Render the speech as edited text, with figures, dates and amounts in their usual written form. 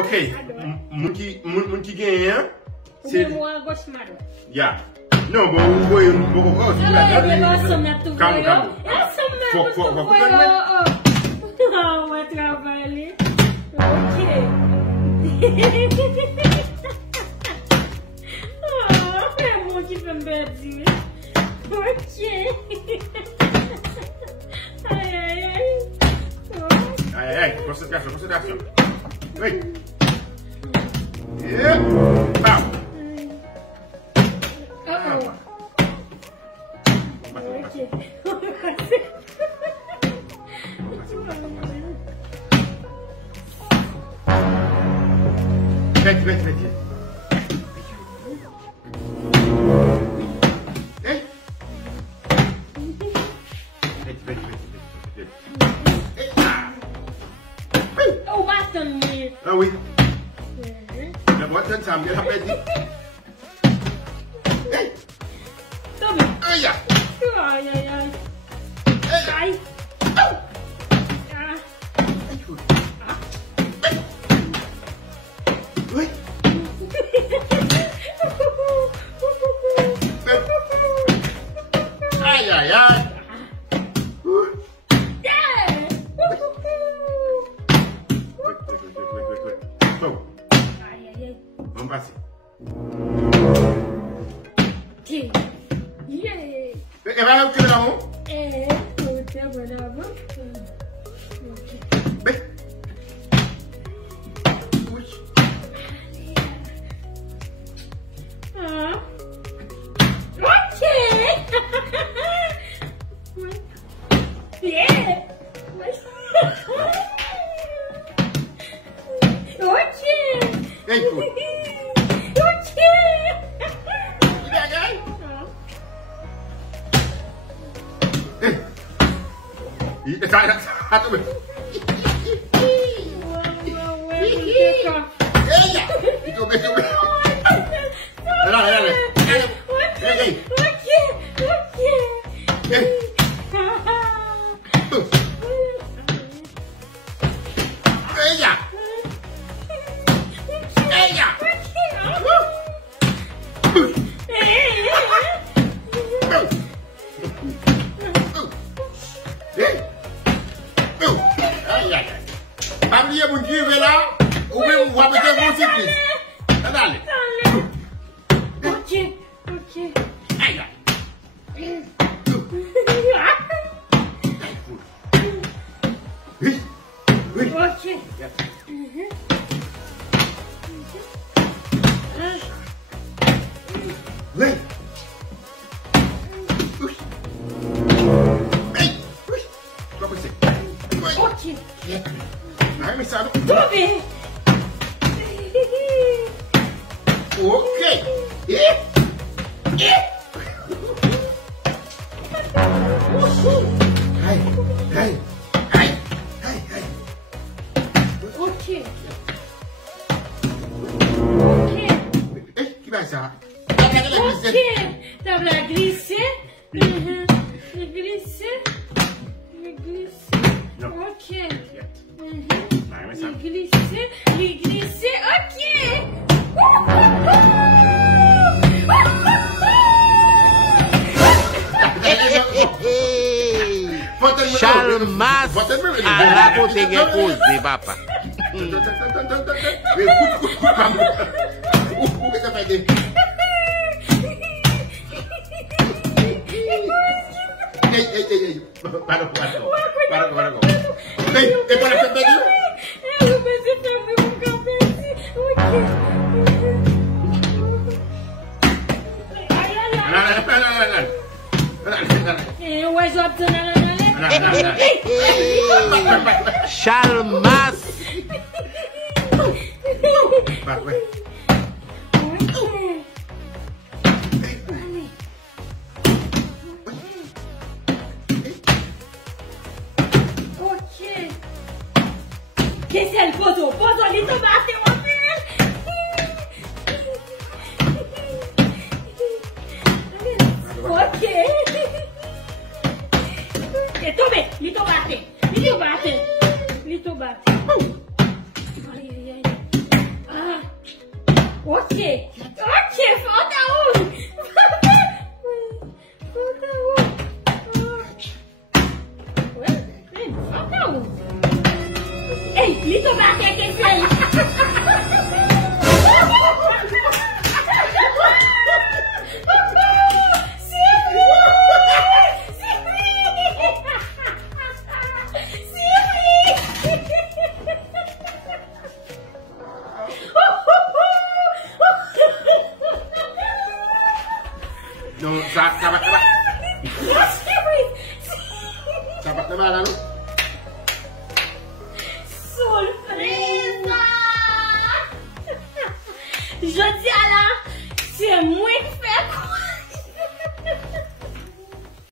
Ok, moun ki genyen, c'est moi gauche madame. Ya. Non, bon, vous voyez, vous voyez. Ah, on va travailler. Ok. Ah, c'est moi qui fais me perdre. Ok. Aïe, aïe, aïe. Aïe, aïe, concentration, concentration. Oui. Et bam. Ok. Vete, vete, vete. Hey. Vete, vete, vete. Oh, bastante. Ah oui. La boîte, ça me rappelle. Hey. Tome. Aïe. Aïe, aïe, aïe. Aïe. Oui. Aïe, aïe, aïe. Bon. Aïe, aïe, aïe. On passe. Yeah. Et va reculer là-haut. C'est bon là-bas. Mais. Oui. Ah. Ok. Yeah. Ok. Hey, cool. Ok. Attends, mais. Famille, mon Dieu, là, ou même vous avez un bon cycliste. Allez. Ok, ok. Aïe. Oui. Oui. Ok. Oui. Ok. Ai, mais sabe? Tome. Ok. Ai, ai, ai, ai, ai. Ok. Ok. Eh, que vai ser? Ok. T'as la glissé. Glissé. Non. Ok. Vai, mas sabe? Glissé. Ok. Chalmas ala kote gen koze papa. Ei, para. Ei, para pedir. Eu pensei também com cabeça. Ouais, Chalmas. Ok. Qu'est-ce qu'elle pose au lit de maté, ok. E tome, li to bate. Ai, ai, ai. Ok, falta um. Falta um. Ei, Lito bateu aqui esse aí. No, sabat na ba? Sabat na ba, ano?